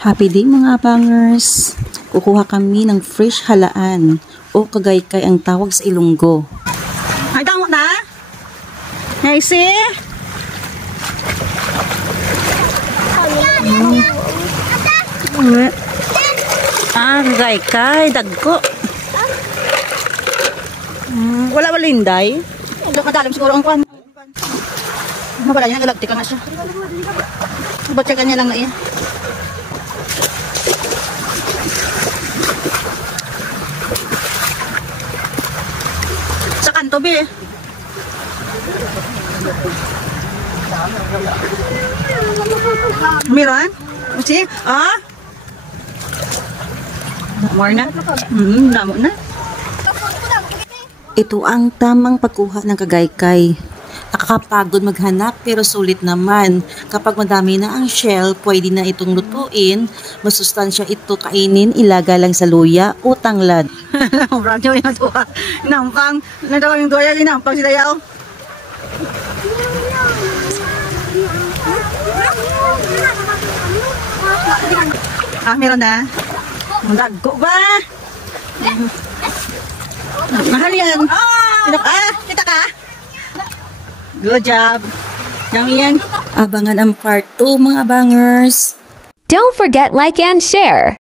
Happy day mga abangers! Kukuha kami ng fresh halaan o kagaykay ang tawag sa Ilonggo. Ay, tama na? Naisi? Kagaykay, dagko. Wala linday? Wala kadalim siguro ang kwan. Mabala niya, nagagtik lang na siya. Ba't siya ganyan lang na iya? Sa kanto, Bi. Miran? Usi? Ah? More na? Damo na. Ito ang tamang pagkuha ng kagaykay. Nakakapagod maghanap pero sulit naman. Kapag madami na ang shell, pwede na itong lutuin. Masustansya ito kainin, ilaga lang sa luya o tanglad. Radyo yung tuwa. Nampang. Nadawa yung tuwa yan. Nampang sila yaw. Meron na. Magaggo ba? Mahal yan. Kita ka? Good job. Yummy yan. Abangan ang part 2 mga abangers. Don't forget like and share.